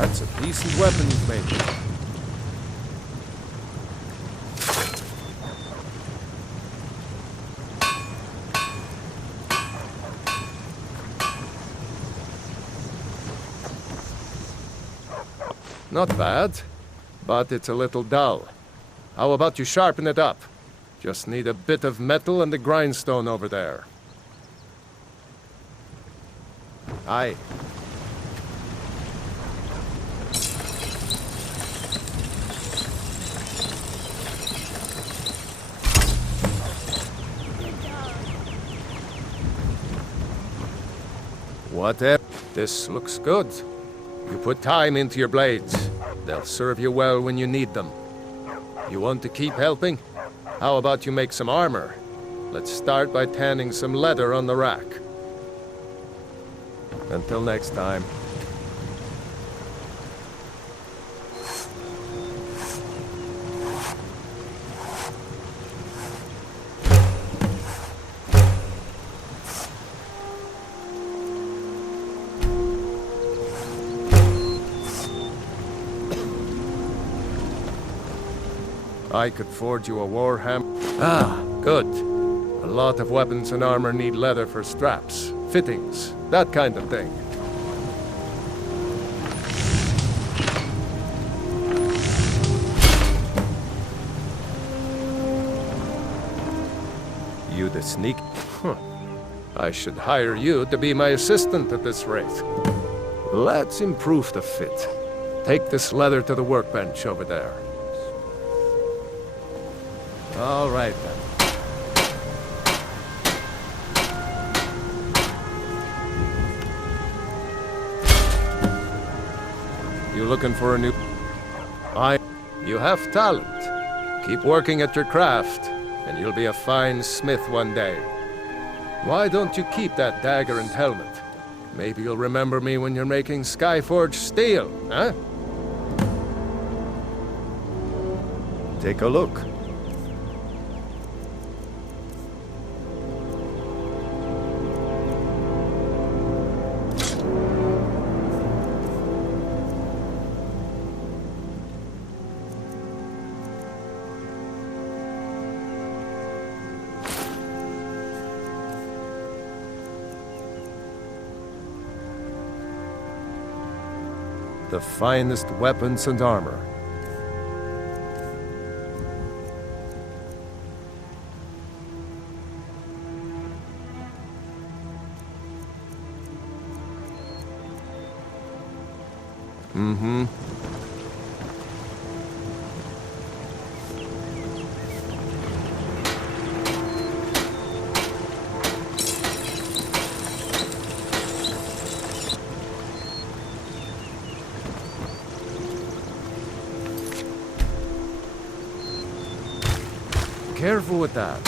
That's a decent weapon you've made. Not bad, but it's a little dull. How about you sharpen it up? Just need a bit of metal and the grindstone over there. Aye. Whatever. This looks good. You put time into your blades. They'll serve you well when you need them. You want to keep helping? How about you make some armor? Let's start by tanning some leather on the rack. Until next time. I could forge you a warhammer. Ah, good. A lot of weapons and armor need leather for straps, fittings, that kind of thing. You the sneak? Huh. I should hire you to be my assistant at this rate. Let's improve the fit. Take this leather to the workbench over there. All right, then. You looking for a new... You have talent. Keep working at your craft, and you'll be a fine smith one day. Why don't you keep that dagger and helmet? Maybe you'll remember me when you're making Skyforged steel, huh? Take a look. The finest weapons and armor. Mm-hmm. Careful with that.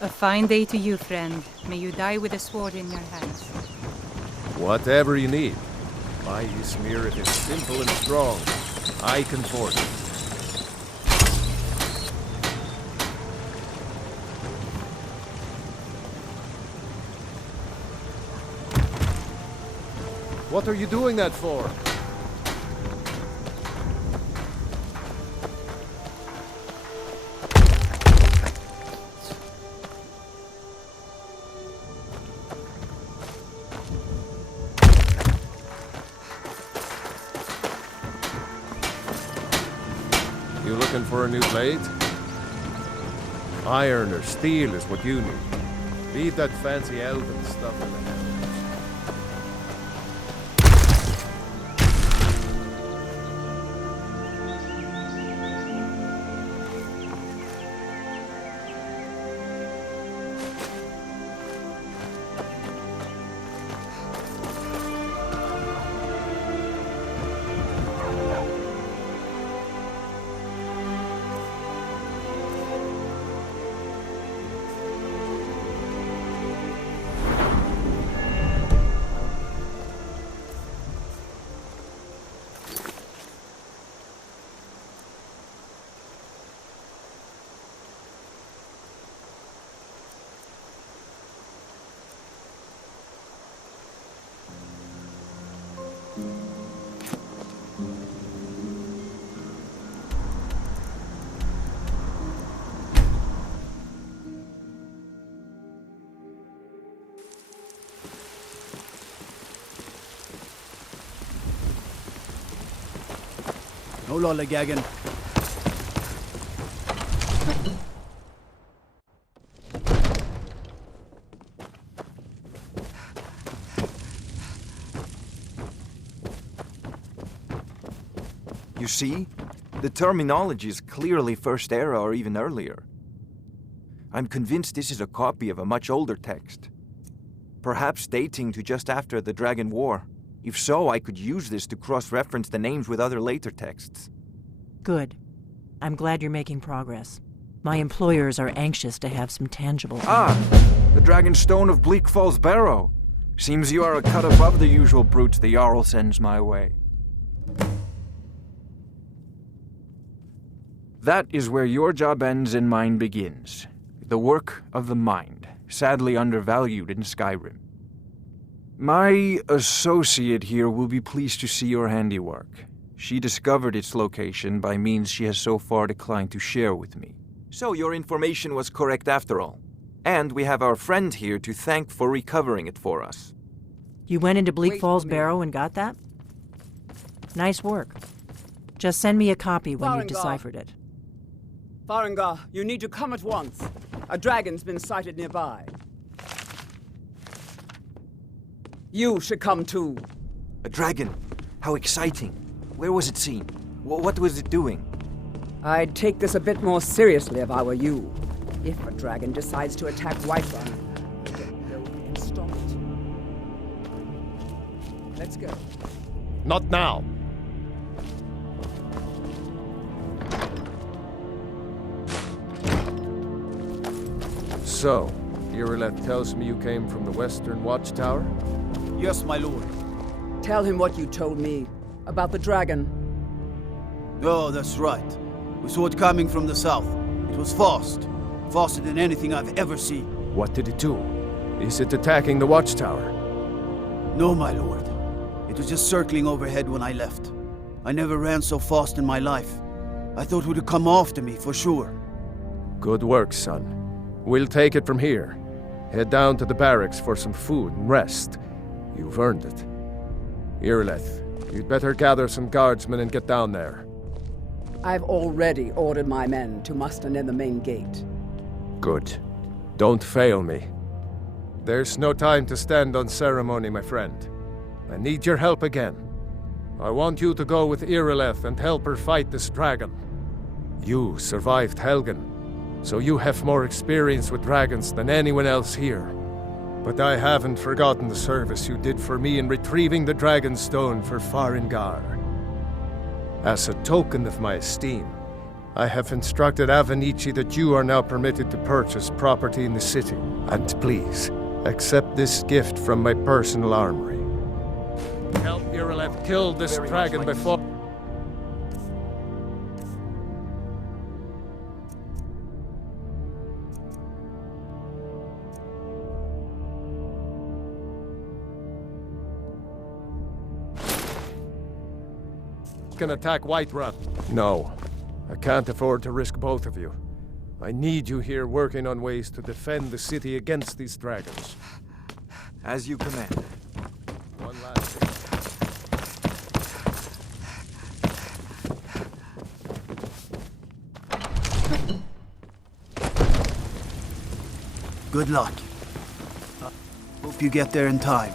A fine day to you, friend. May you die with a sword in your hands. Whatever you need. My Ysmir is simple and strong. I can forge it. What are you doing that for? You looking for a new blade? Iron or steel is what you need. Leave that fancy elven stuff in the house. lollygagging. You see? The terminology is clearly First Era or even earlier. I'm convinced this is a copy of a much older text. Perhaps dating to just after the Dragon War. If so, I could use this to cross-reference the names with other later texts. Good. I'm glad you're making progress. My employers are anxious to have some tangible... Ah! The Dragon Stone of Bleak Falls Barrow. Seems you are a cut above the usual brutes the Jarl sends my way. That is where your job ends and mine begins. The work of the mind, sadly undervalued in Skyrim. My associate here will be pleased to see your handiwork. She discovered its location by means she has so far declined to share with me. So your information was correct after all. And we have our friend here to thank for recovering it for us. You went into Bleak Falls Barrow and got that? Nice work. Just send me a copy when you've deciphered it. Farengar, you need to come at once. A dragon's been sighted nearby. You should come too. A dragon? How exciting. Where was it seen? What was it doing? I'd take this a bit more seriously if I were you. If a dragon decides to attack Whiterun, I don't know if we can stop it. Let's go. Not now. So, Irileth tells me you came from the Western Watchtower? Yes, my lord. Tell him what you told me about the dragon. Oh, that's right. We saw it coming from the south. It was fast. Faster than anything I've ever seen. What did it do? Is it attacking the Watchtower? No, my lord. It was just circling overhead when I left. I never ran so fast in my life. I thought it would come after me, for sure. Good work, son. We'll take it from here. Head down to the barracks for some food and rest. You've earned it. Irileth, you'd better gather some guardsmen and get down there. I've already ordered my men to muster near the main gate. Good. Don't fail me. There's no time to stand on ceremony, my friend. I need your help again. I want you to go with Irileth and help her fight this dragon. You survived Helgen, so you have more experience with dragons than anyone else here. But I haven't forgotten the service you did for me in retrieving the Dragon Stone for Farengar. As a token of my esteem, I have instructed Avenici that you are now permitted to purchase property in the city. And please, accept this gift from my personal armory. Help Irileth kill this dragon before... can attack Whiterun. No, I can't afford to risk both of you. I need you here working on ways to defend the city against these dragons. As you command. One last thing. Good luck. Hope you get there in time.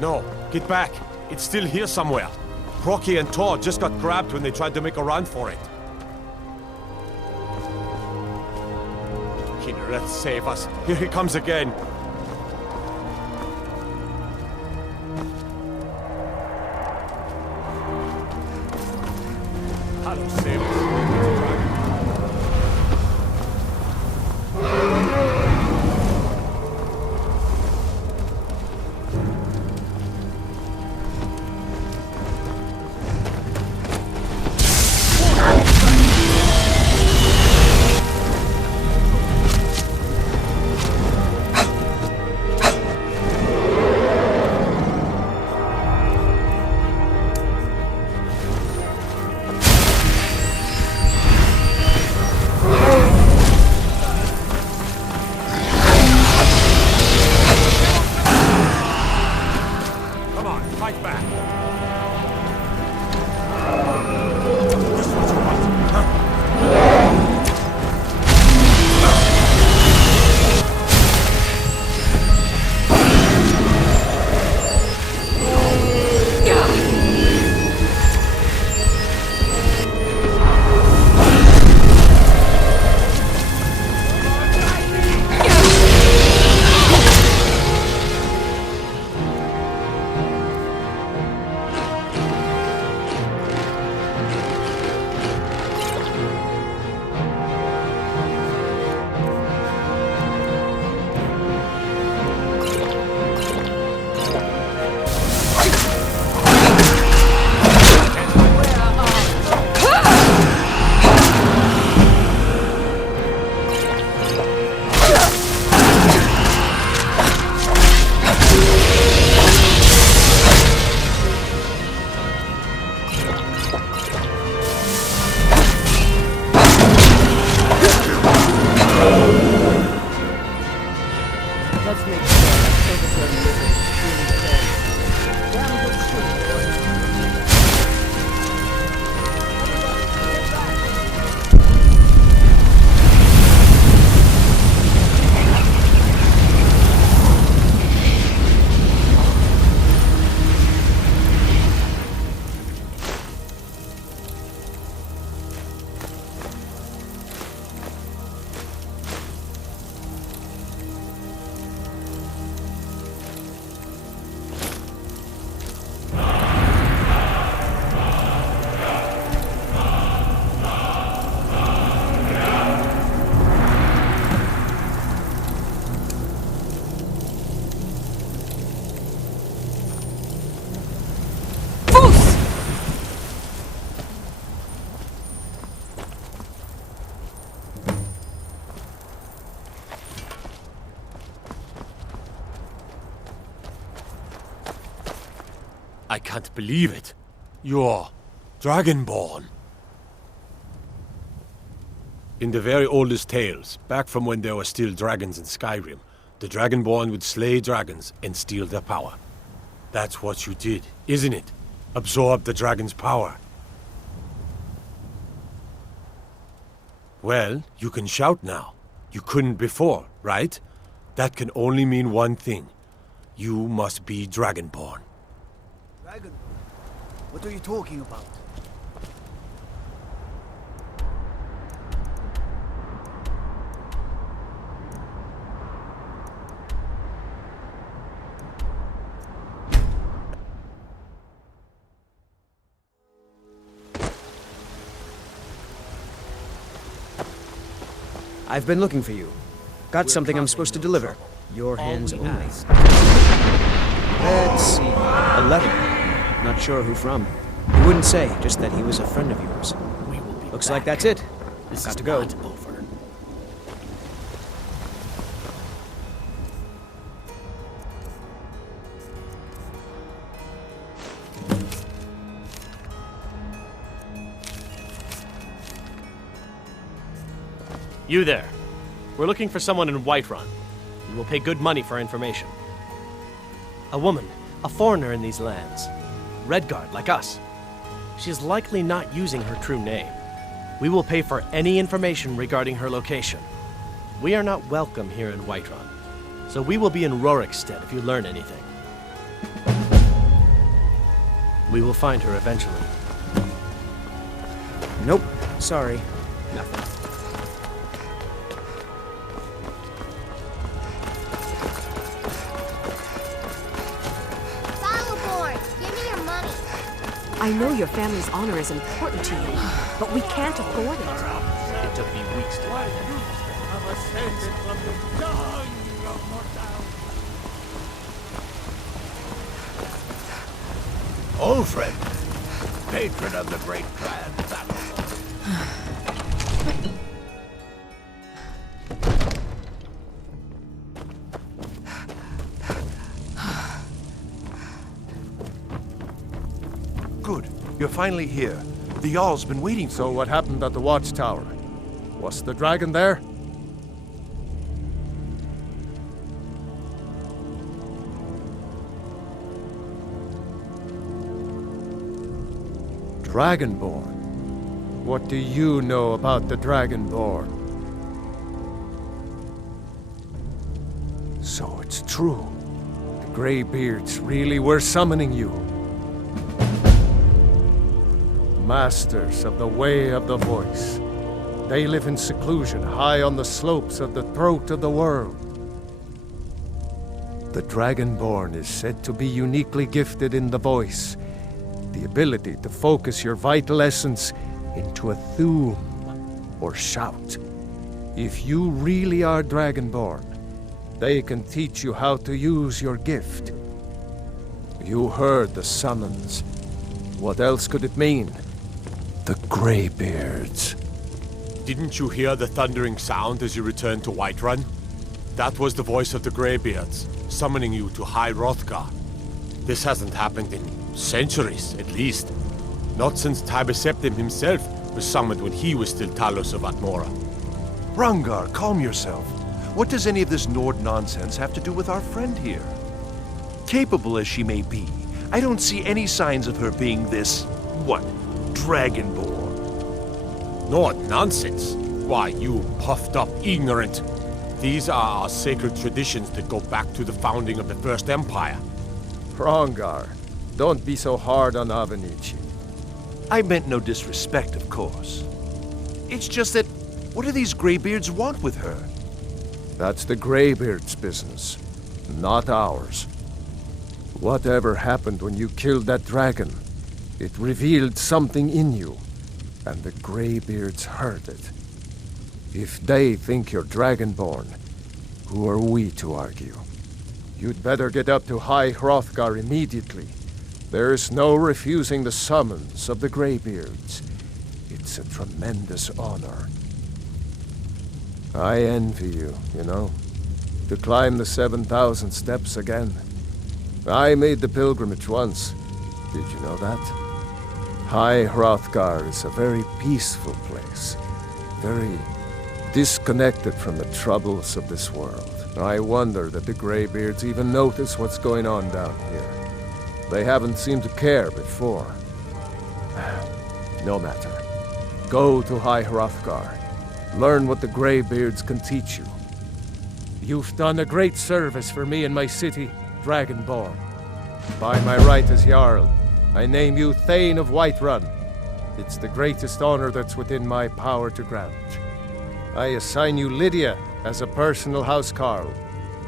No, get back. It's still here somewhere. Crocky and Tor just got grabbed when they tried to make a run for it. Let's save us. Here he comes again. Hello, save us. I can't believe it. You're Dragonborn. In the very oldest tales, back from when there were still dragons in Skyrim, the Dragonborn would slay dragons and steal their power. That's what you did, isn't it? Absorb the dragon's power. Well, you can shout now. You couldn't before, right? That can only mean one thing. You must be Dragonborn. Dragon? What are you talking about? I've been looking for you. Got something I'm supposed to deliver. Your hands only. Let's see. A letter. Not sure who from. He wouldn't say, just that he was a friend of yours. Looks like that's it. Got to go. You there. We're looking for someone in Whiterun. We will pay good money for information. A woman, a foreigner in these lands. Redguard, like us. She is likely not using her true name. We will pay for any information regarding her location. We are not welcome here in Whiterun, so we will be in Rorikstead if you learn anything. We will find her eventually. Nope. Sorry. Nothing. Battleborn, give me your money. I know your family's honor is important to you, but we can't afford it. It took me weeks to find her. Old friend, patron of the great clan Battleborn. Good. You're finally here. The Jarl's been waiting for So you. what happened at the watchtower? Was the dragon there? Dragonborn? What do you know about the Dragonborn? So it's true. The Greybeards really were summoning you. Masters of the Way of the Voice. They live in seclusion, high on the slopes of the throat of the world. The Dragonborn is said to be uniquely gifted in the voice, the ability to focus your vital essence into a thum, or shout. If you really are Dragonborn, they can teach you how to use your gift. You heard the summons. What else could it mean? The Greybeards. Didn't you hear the thundering sound as you returned to Whiterun? That was the voice of the Greybeards, summoning you to High Hrothgar. This hasn't happened in centuries, at least. Not since Tiber Septim himself was summoned when he was still Talos of Atmora. Rangar, calm yourself. What does any of this Nord nonsense have to do with our friend here? Capable as she may be, I don't see any signs of her being this, what, Dragonborn. Nord nonsense? Why, you puffed up ignorant. These are our sacred traditions that go back to the founding of the First Empire. Hrongar, don't be so hard on Avenici. I meant no disrespect, of course. It's just that, what do these Greybeards want with her? That's the Greybeards' business, not ours. Whatever happened when you killed that dragon, it revealed something in you, and the Greybeards heard it. If they think you're Dragonborn, who are we to argue? You'd better get up to High Hrothgar immediately. There's no refusing the summons of the Greybeards. It's a tremendous honor. I envy you, you know, to climb the 7,000 steps again. I made the pilgrimage once. Did you know that? High Hrothgar is a very peaceful place. Very disconnected from the troubles of this world. I wonder that the Greybeards even notice what's going on down here. They haven't seemed to care before. No matter. Go to High Hrothgar. Learn what the Greybeards can teach you. You've done a great service for me and my city, Dragonborn. By my right as Jarl, I name you Thane of Whiterun. It's the greatest honor that's within my power to grant. I assign you Lydia as a personal housecarl,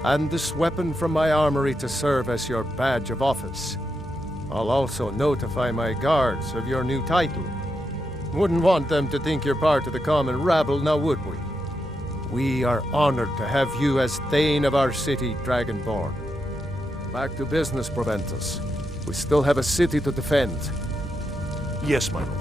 and this weapon from my armory to serve as your badge of office. I'll also notify my guards of your new title. Wouldn't want them to think you're part of the common rabble, now would we? We are honored to have you as Thane of our city, Dragonborn. Back to business, Proventus. We still have a city to defend. Yes, my lord.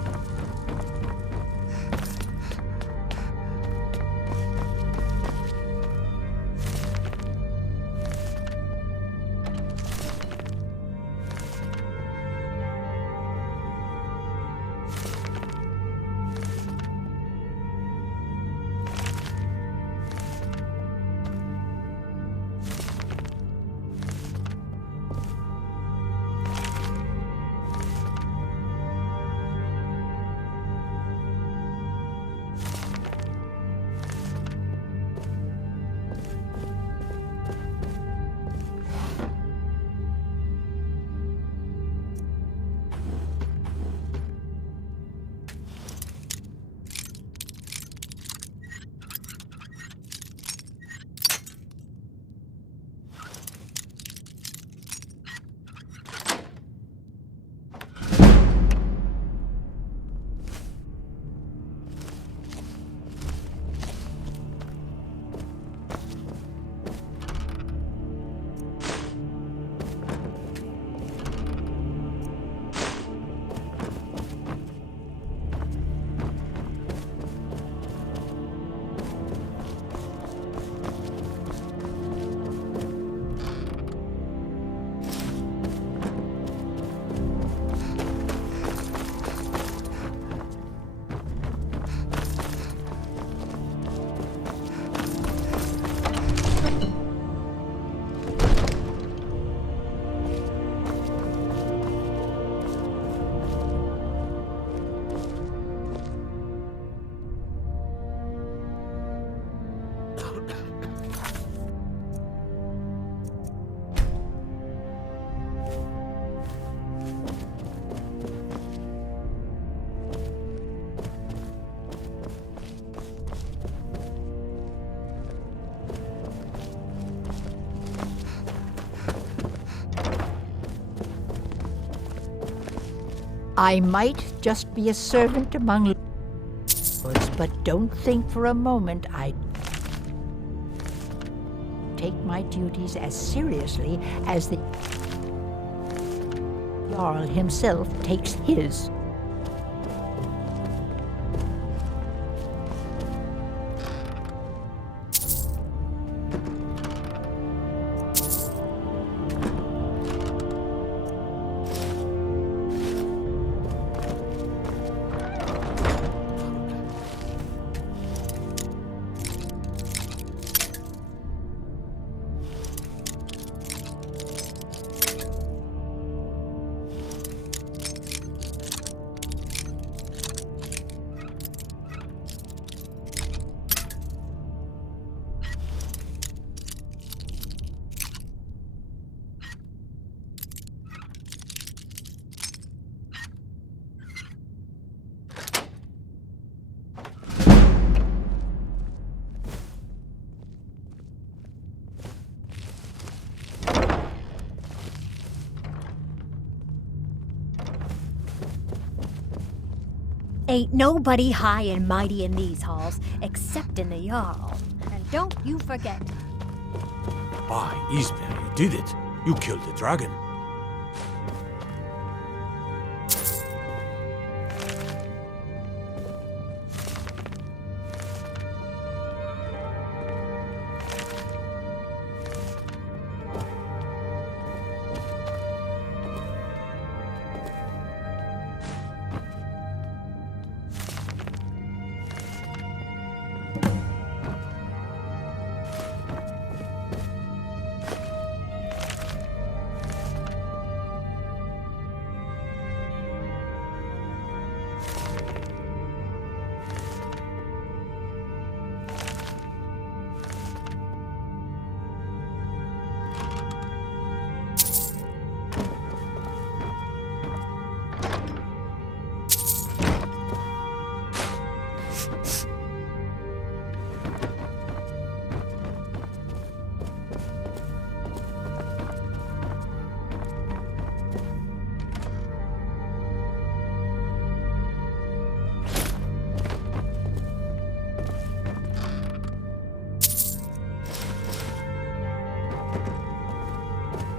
I might just be a servant among lords, but don't think for a moment I'd take my duties as seriously as the Jarl himself takes his. Ain't nobody high and mighty in these halls, except in the Jarl. And don't you forget. By Isbel, you did it. You killed the dragon.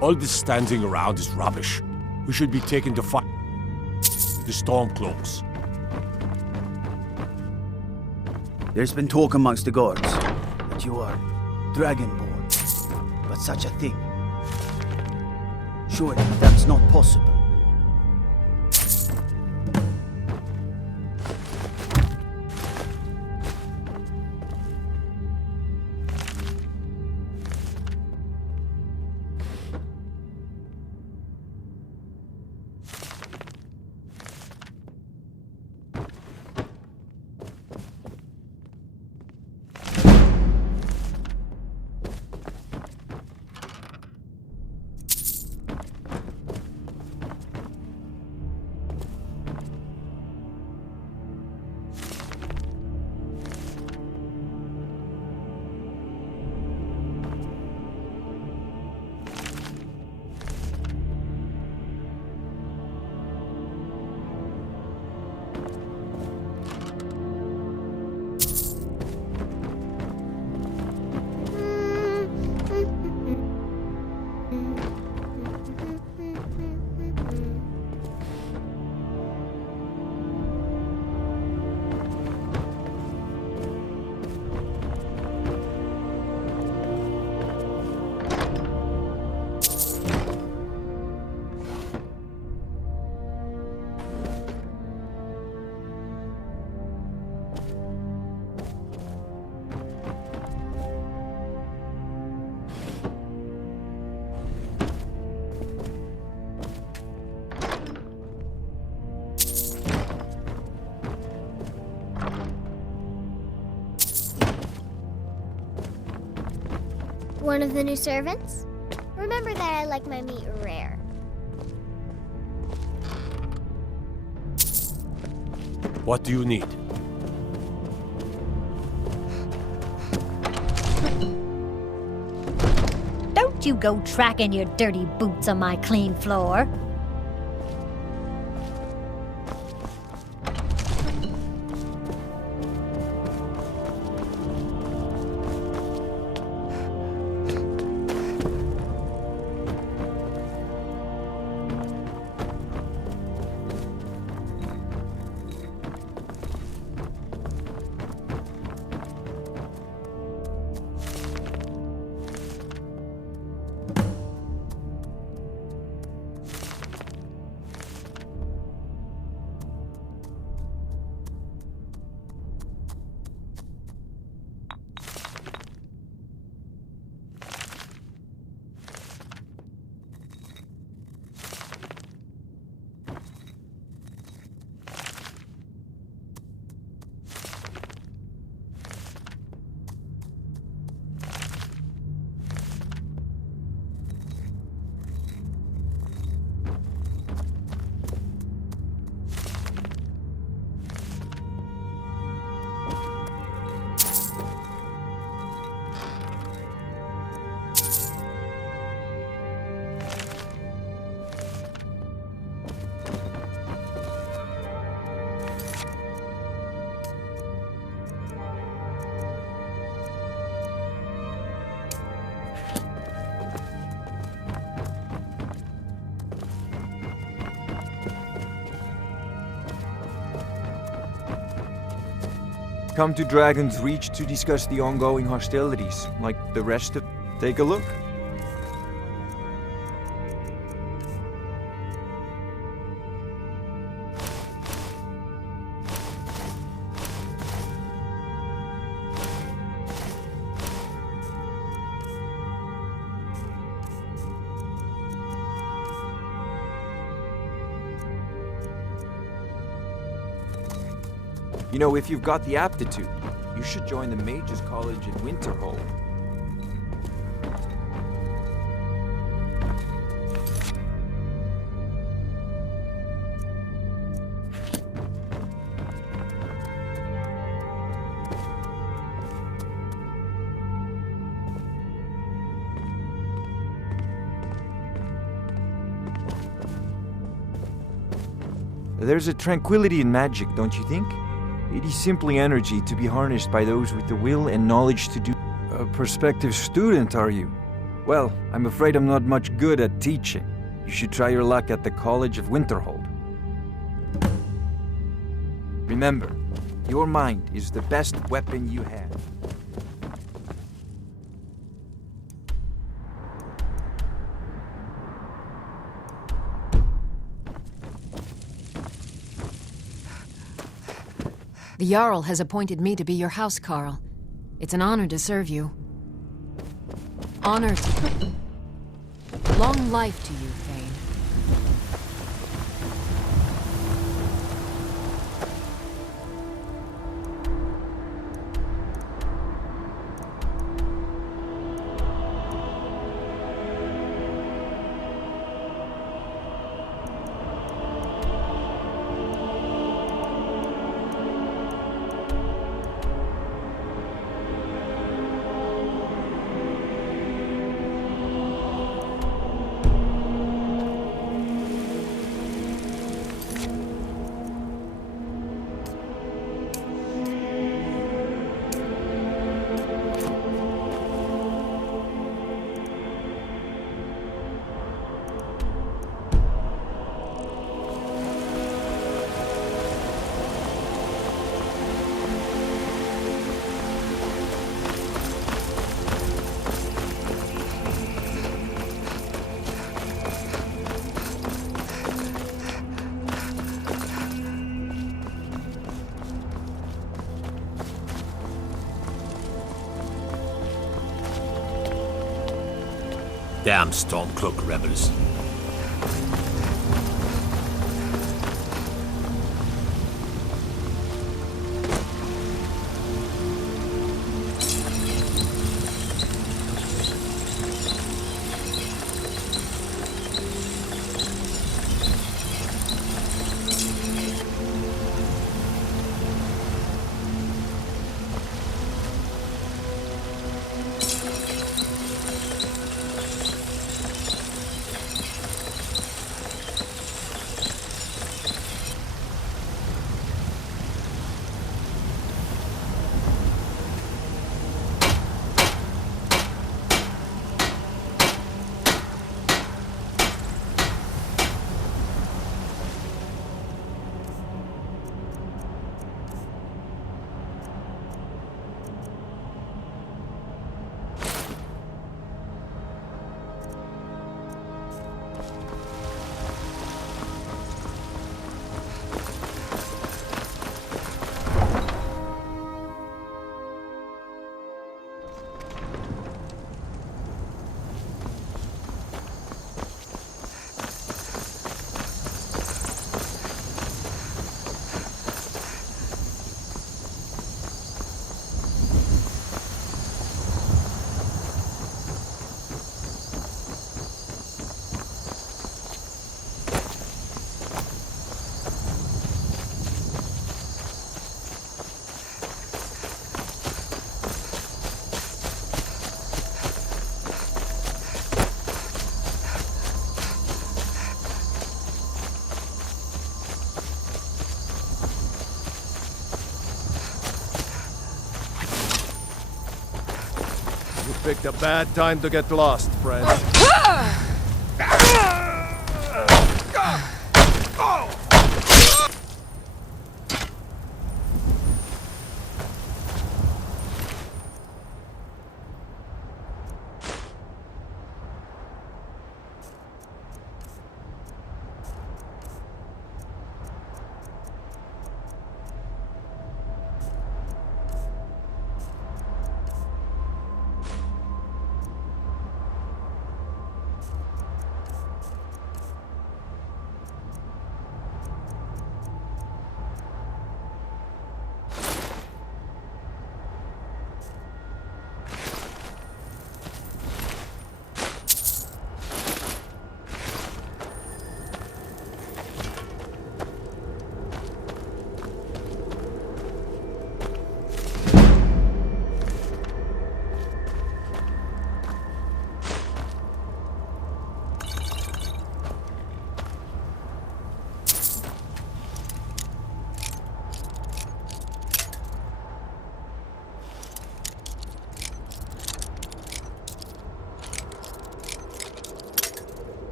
All this standing around is rubbish. We should be taken to fight the Stormcloaks. There's been talk amongst the guards that you are Dragonborn, but such a thing. Surely that's not possible. One of the new servants? Remember that I like my meat rare. What do you need? Don't you go tracking your dirty boots on my clean floor. come to Dragon's Reach to discuss the ongoing hostilities, like the rest of... Take a look. You know, if you've got the aptitude, you should join the Mages College at Winterhold. There's a tranquility in magic, don't you think? It is simply energy to be harnessed by those with the will and knowledge to do... A prospective student, are you? Well, I'm afraid I'm not much good at teaching. You should try your luck at the College of Winterhold. Remember, your mind is the best weapon you have. The Jarl has appointed me to be your housecarl. It's an honor to serve you. Honor to... Long life to you, Thane. Damn Stormcloak rebels. Picked a bad time to get lost, friend.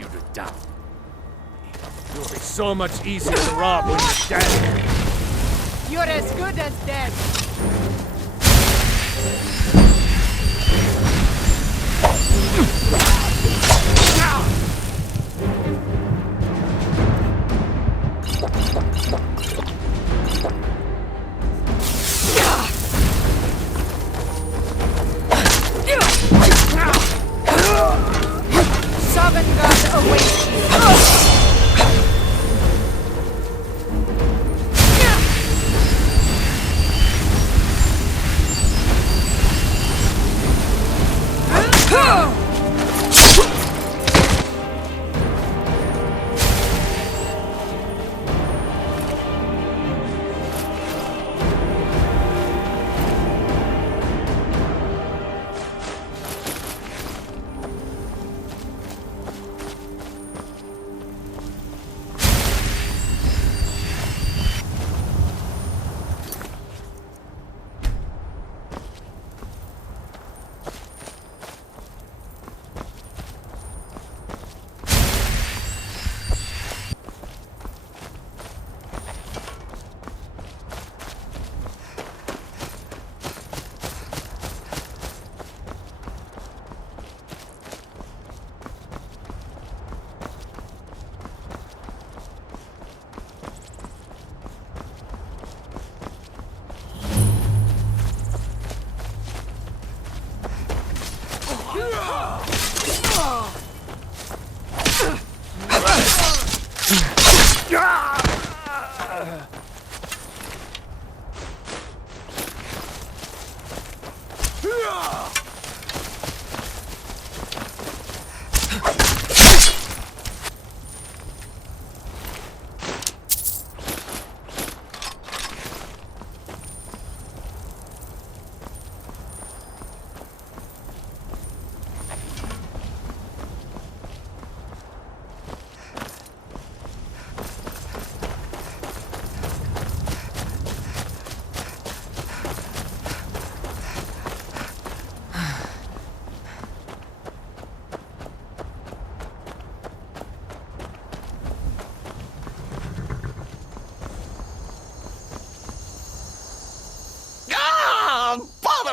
you to die. You'll be so much easier to rob when you're dead. You're as good as dead. Sovngarde awaits you.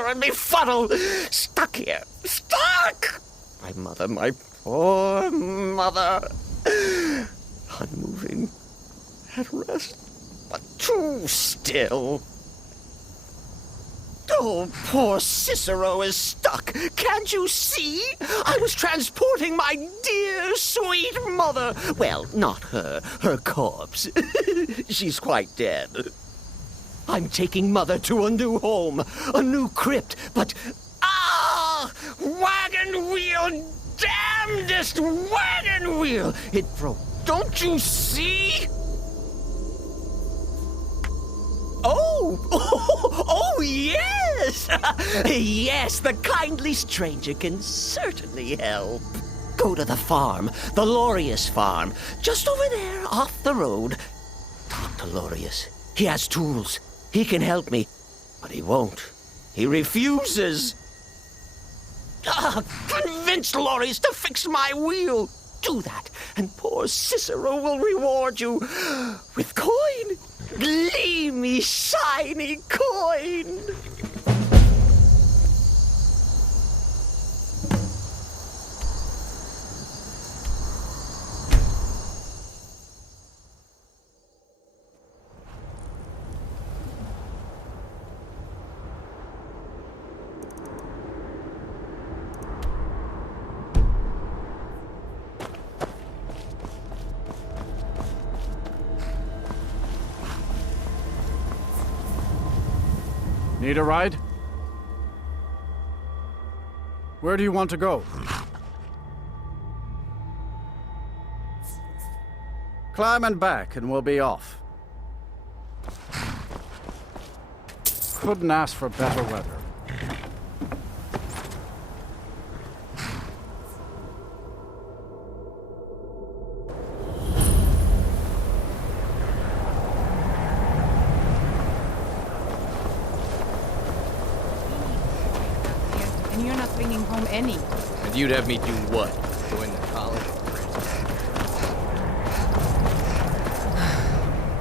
And me funnel! Stuck here! Stuck! My poor mother. Unmoving. At rest. But too still. Oh, poor Cicero is stuck. Can't you see? I was transporting my dear, sweet mother. Well, not her. Her corpse. She's quite dead. I'm taking Mother to a new home, a new crypt, but... Ah! Wagon wheel! Damnedest wagon wheel! It broke. Don't you see? Oh, yes! Yes, the kindly stranger can certainly help. Go to the farm, the Lorius farm, just over there, off the road. Talk to Lorius. He has tools. He can help me, but he won't. He refuses. Convince Lorius to fix my wheel. Do that, and poor Cicero will reward you with coin. Gleamy, shiny coin. Need a ride? Where do you want to go? Climb and back and we'll be off. Couldn't ask for better weather. And you're not bringing home any. And you'd have me do what? Join the college?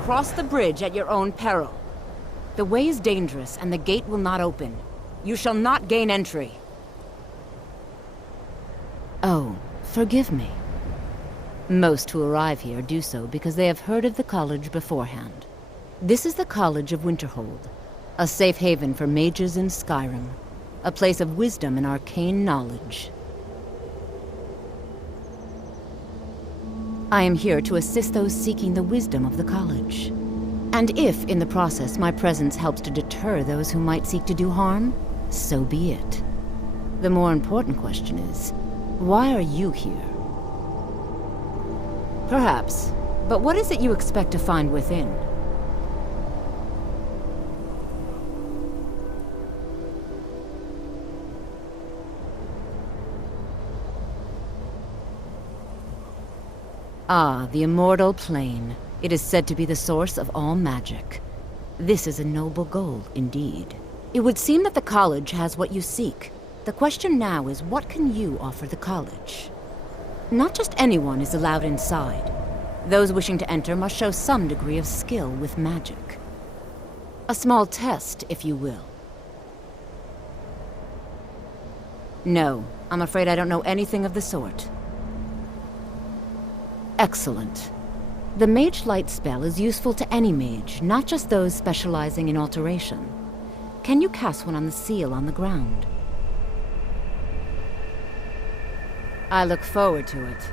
cross the bridge at your own peril. The way is dangerous, and the gate will not open. You shall not gain entry. Oh, forgive me. Most who arrive here do so because they have heard of the college beforehand. This is the College of Winterhold, a safe haven for mages in Skyrim, a place of wisdom and arcane knowledge. I am here to assist those seeking the wisdom of the college. And if, in the process, my presence helps to deter those who might seek to do harm, so be it. The more important question is, why are you here? Perhaps, but what is it you expect to find within? Ah, the immortal plane. It is said to be the source of all magic. This is a noble goal, indeed. It would seem that the college has what you seek. The question now is, what can you offer the college? Not just anyone is allowed inside. Those wishing to enter must show some degree of skill with magic. A small test, if you will. No, I'm afraid I don't know anything of the sort. Excellent. The Mage Light spell is useful to any mage, not just those specializing in alteration. Can you cast one on the seal on the ground? I look forward to it.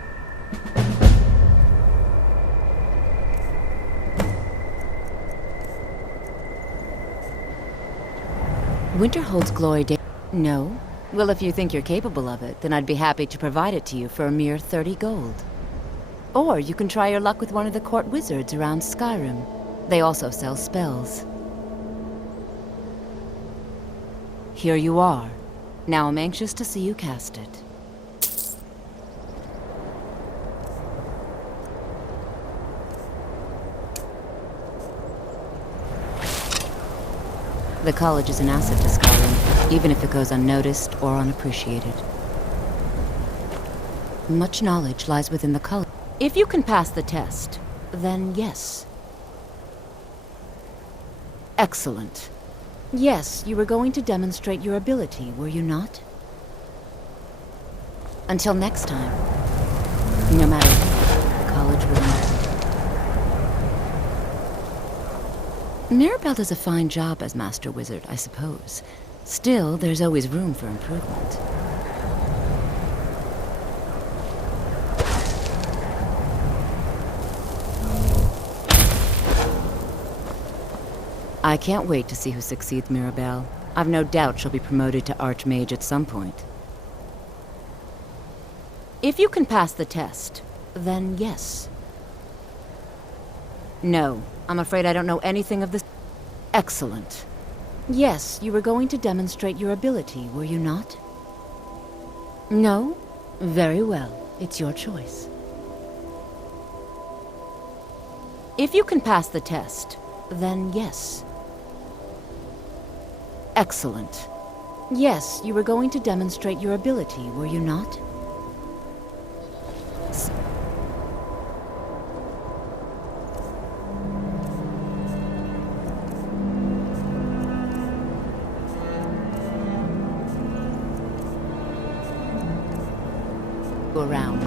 Winterhold's Glory Day. No? Well, if you think you're capable of it, then I'd be happy to provide it to you for a mere 30 gold. Or you can try your luck with one of the court wizards around Skyrim. They also sell spells. Here you are. Now I'm anxious to see you cast it. The college is an asset to Skyrim, even if it goes unnoticed or unappreciated. Much knowledge lies within the college. If you can pass the test, then yes. Excellent. Yes, you were going to demonstrate your ability, were you not? Until next time. No matter what, the college will know. Mirabelle does a fine job as Master Wizard, I suppose. Still, there's always room for improvement. I can't wait to see who succeeds Mirabelle. I've no doubt she'll be promoted to Archmage at some point. If you can pass the test, then yes. No, I'm afraid I don't know anything of this. Excellent. Yes, you were going to demonstrate your ability, were you not? No? Very well. It's your choice. If you can pass the test, then yes. Excellent. Yes, you were going to demonstrate your ability, were you not? Around.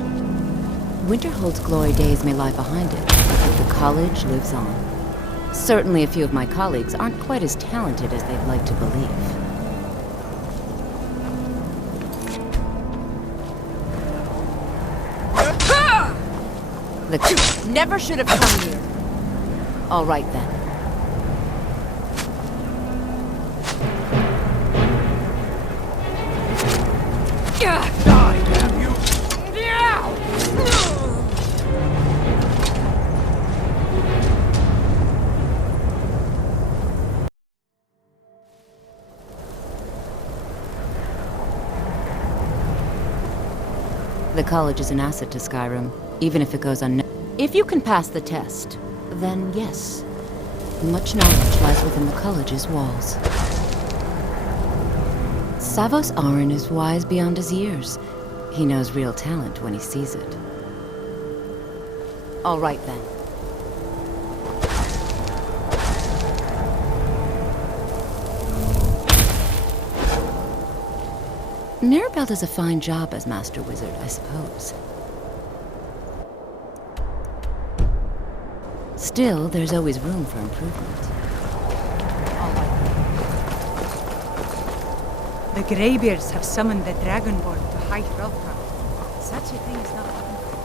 Winterhold's glory days may lie behind it, but the college lives on. Certainly a few of my colleagues aren't quite as talented as they'd like to believe. The never should have come here. All right then. Die, damn you! The college is an asset to Skyrim, even if it goes unnoticed. If you can pass the test, then yes. Much knowledge lies within the college's walls. Savos Aran is wise beyond his years. He knows real talent when he sees it. All right then. Mirabelle does a fine job as Master Wizard, I suppose. Still, there's always room for improvement. The Greybeards have summoned the Dragonborn to High Hrothgar. Such a thing is not happened for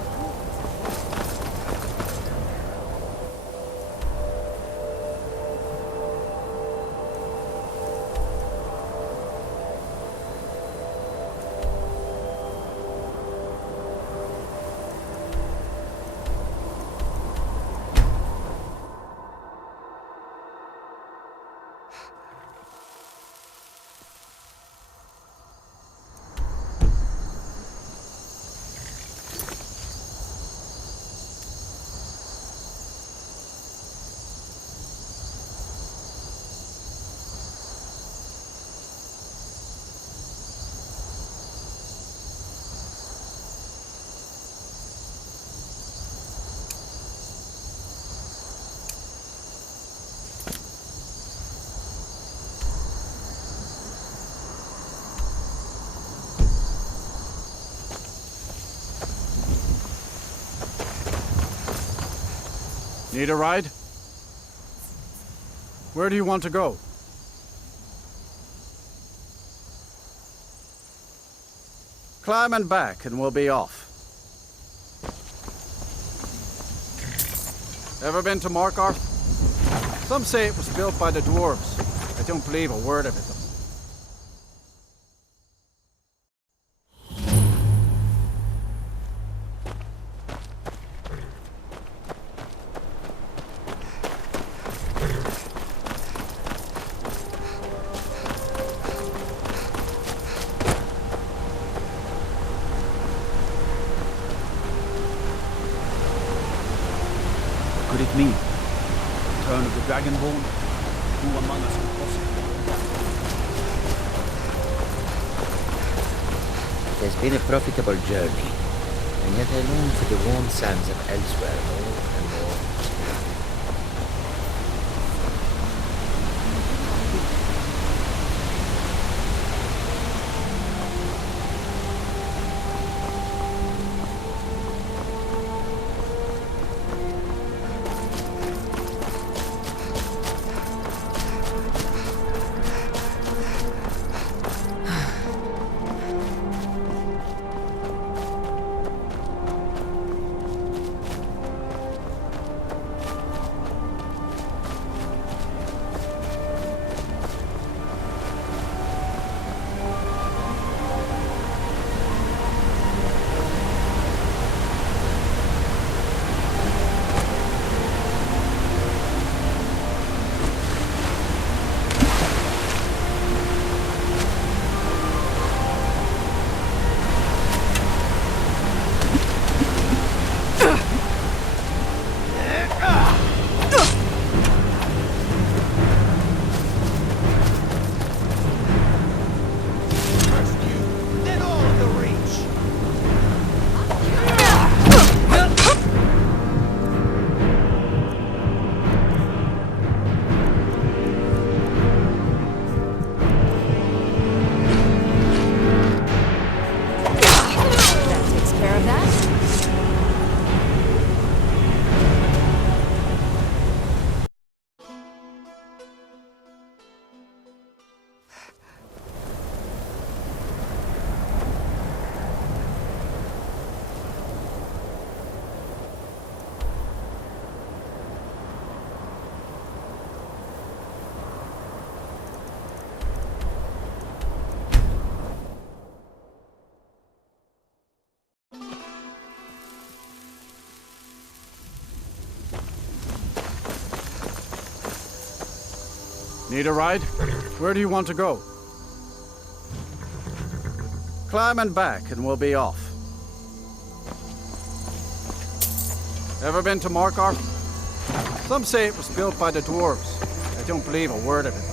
Need a ride? Where do you want to go? Climb and back and we'll be off. Ever been to Markarth? Some say it was built by the dwarves. I don't believe a word of it, though. Could it mean? Return of the Dragonborn? Who among us could possibly? It has been a profitable journey, and yet I long for the warm sands of elsewhere more and more. Need a ride? Where do you want to go? Climb and back and we'll be off. Ever been to Markarth? Some say it was built by the dwarves. I don't believe a word of it, though.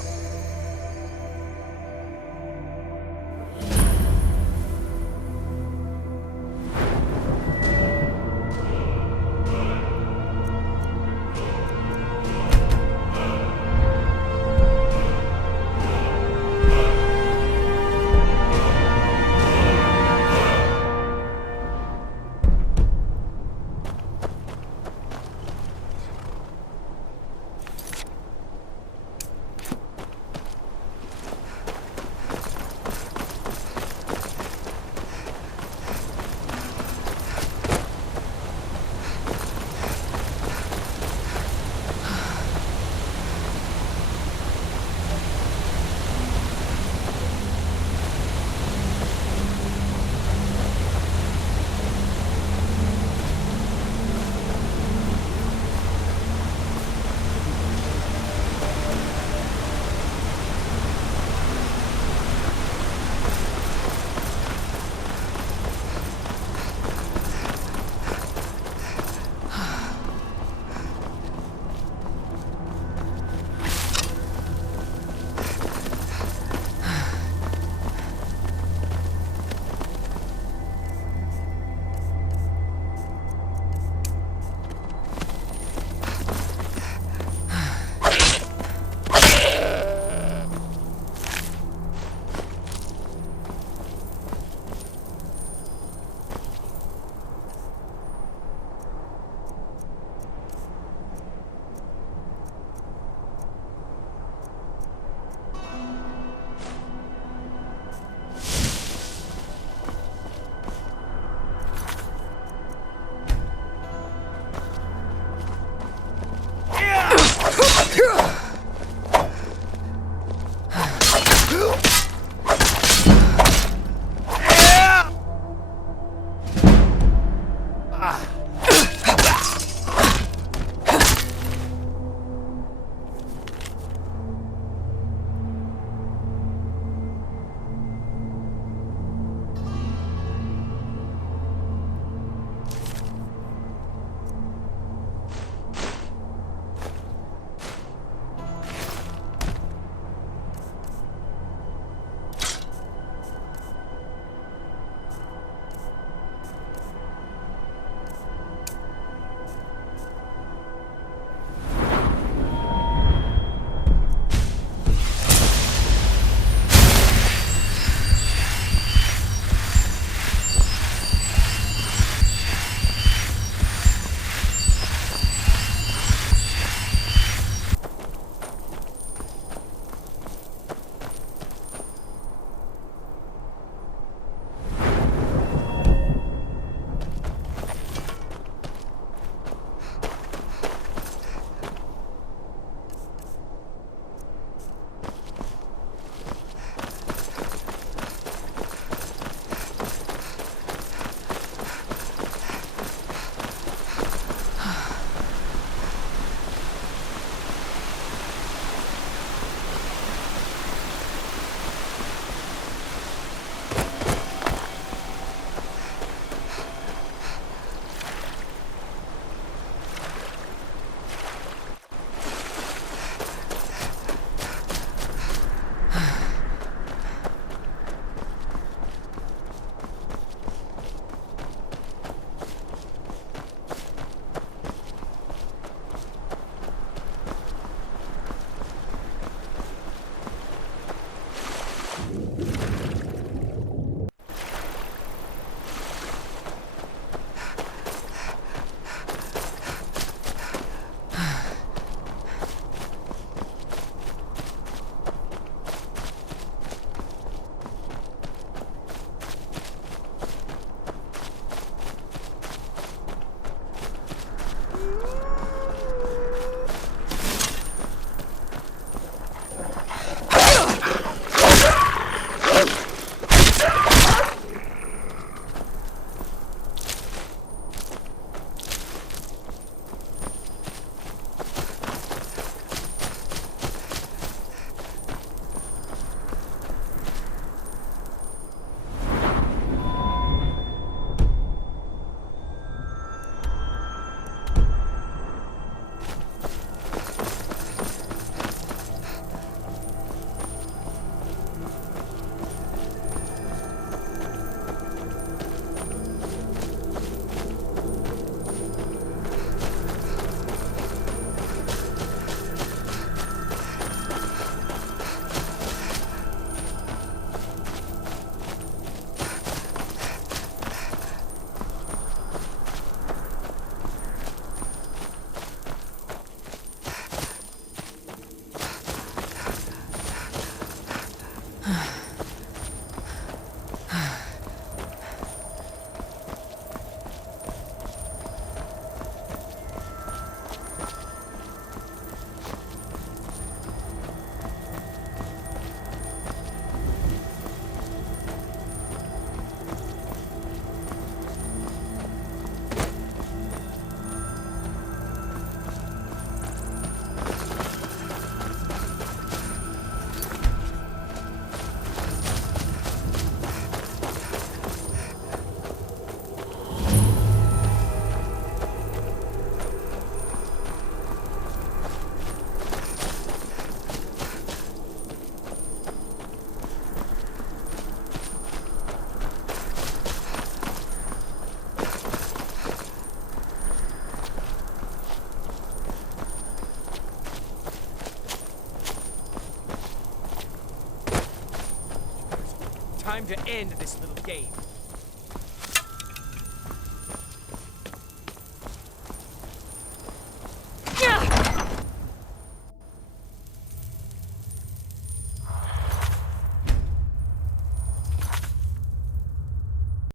Time to end this little game.